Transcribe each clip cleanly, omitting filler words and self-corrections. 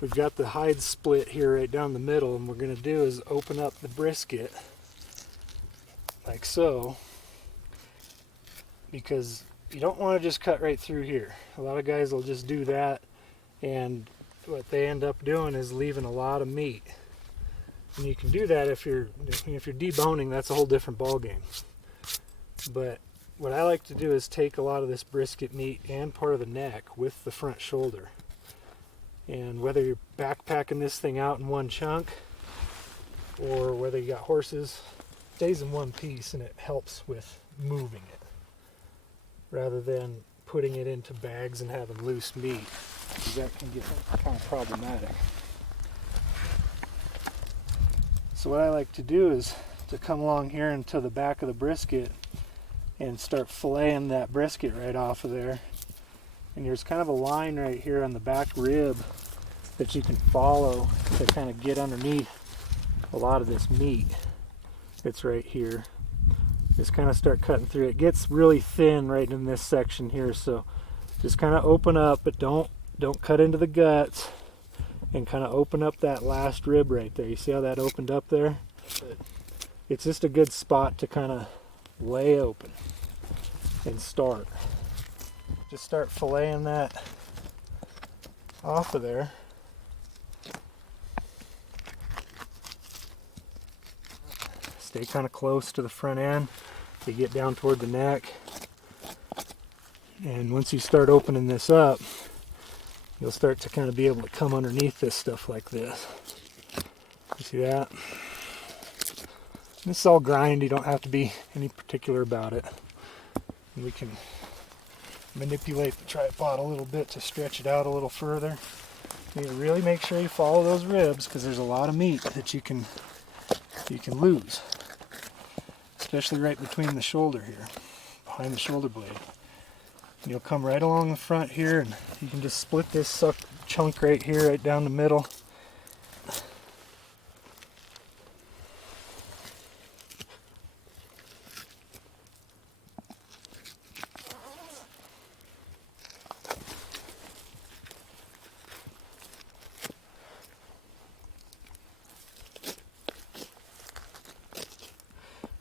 we've got the hide split here right down the middle, and what we're going to do is open up the brisket like so, because you don't want to just cut right through here. A lot of guys will just do that, and what they end up doing is leaving a lot of meat. And you can do that if you're deboning. That's a whole different ball game. But what I like to do is take a lot of this brisket meat and part of the neck with the front shoulder. And whether you're backpacking this thing out in one chunk, or whether you got horses, it stays in one piece, and it helps with moving it rather than putting it into bags and having loose meat, because that can get kind of problematic. So what I like to do is to come along here into the back of the brisket and start filleting that brisket right off of there. And there's kind of a line right here on the back rib that you can follow to kind of get underneath a lot of this meat that's right here. Just kind of start cutting through. It gets really thin right in this section here, so just kind of open up, but don't cut into the guts, and kind of open up that last rib right there. You see how that opened up there? It's just a good spot to kind of lay open and start. Just start filleting that off of there. Stay kind of close to the front end. You get down toward the neck. And once you start opening this up, you'll start to kind of be able to come underneath this stuff like this. You see that? This is all grind. You don't have to be any particular about it. And we can manipulate the tripod a little bit to stretch it out a little further. You need to really make sure you follow those ribs, because there's a lot of meat that you can lose, especially right between the shoulder here, behind the shoulder blade. And you'll come right along the front here, and you can just split this chunk right here, right down the middle.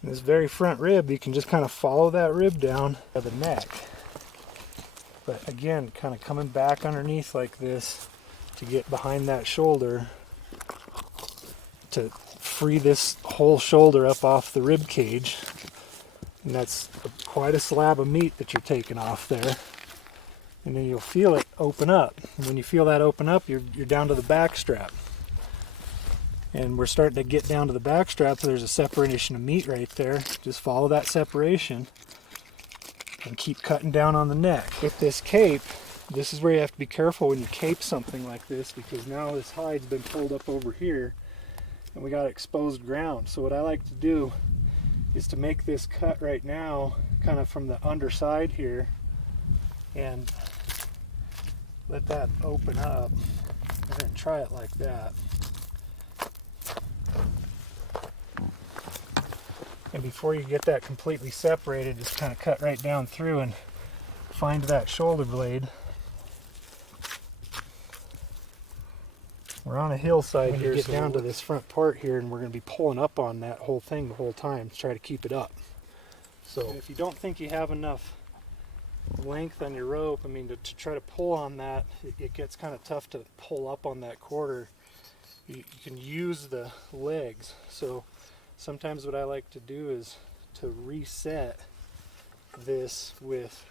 This very front rib, you can just kind of follow that rib down to the neck. But again, kind of coming back underneath like this to get behind that shoulder to free this whole shoulder up off the rib cage. And that's quite a slab of meat that you're taking off there. And then you'll feel it open up. And when you feel that open up, you're down to the back strap. And we're starting to get down to the back strap, so there's a separation of meat right there. Just follow that separation and keep cutting down on the neck. With this cape, this is where you have to be careful when you cape something like this, because now this hide's been pulled up over here and we got exposed ground. So what I like to do is to make this cut right now kind of from the underside here and let that open up. I'm going to try it like that. And before you get that completely separated, just kind of cut right down through and find that shoulder blade. We're on a hillside here, so get down to this front part here, and we're going to be pulling up on that whole thing the whole time to try to keep it up. So if you don't think you have enough length on your rope, I mean, to try to pull on that, it gets kind of tough to pull up on that quarter. You can use the legs. So sometimes what I like to do is to reset this with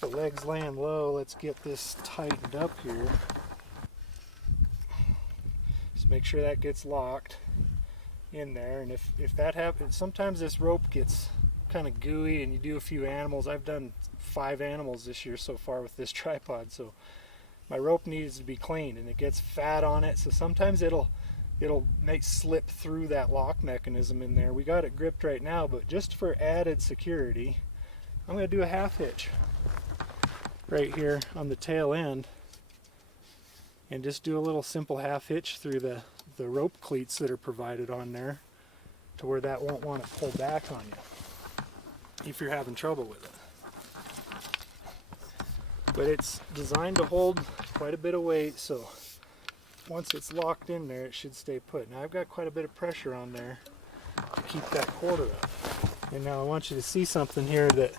the legs laying low. Let's get this tightened up here. Just make sure that gets locked in there. And if that happens, sometimes this rope gets kind of gooey and you do a few animals. I've done 5 animals this year so far with this tripod, so my rope needs to be clean and it gets fat on it. So sometimes it'll make slip through that lock mechanism in there. We got it gripped right now, but just for added security, I'm going to do a half hitch right here on the tail end and just do a little simple half hitch through the rope cleats that are provided on there to where that won't want to pull back on you if you're having trouble with it. But it's designed to hold quite a bit of weight, so once it's locked in there, it should stay put. Now I've got quite a bit of pressure on there to keep that quarter up. And now I want you to see something here that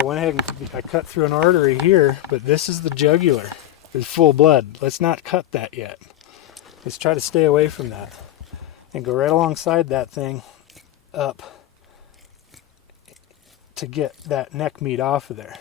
I went ahead and I cut through an artery here, but this is the jugular. There's full blood. Let's not cut that yet. Let's try to stay away from that and go right alongside that thing up to get that neck meat off of there.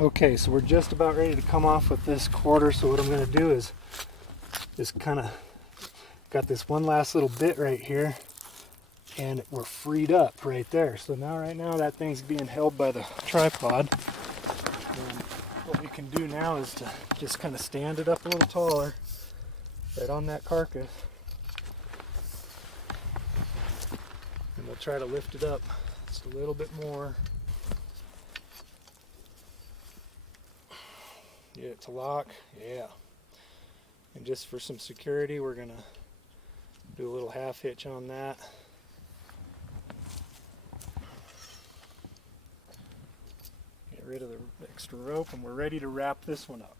Okay, so we're just about ready to come off with this quarter, so what I'm going to do is just kind of got this one last little bit right here, and we're freed up right there. So now, right now, that thing's being held by the tripod. And what we can do now is to just kind of stand it up a little taller, right on that carcass. And we'll try to lift it up just a little bit more. Get it to lock, yeah. And just for some security, we're gonna do a little half hitch on that. Get rid of the extra rope, and we're ready to wrap this one up.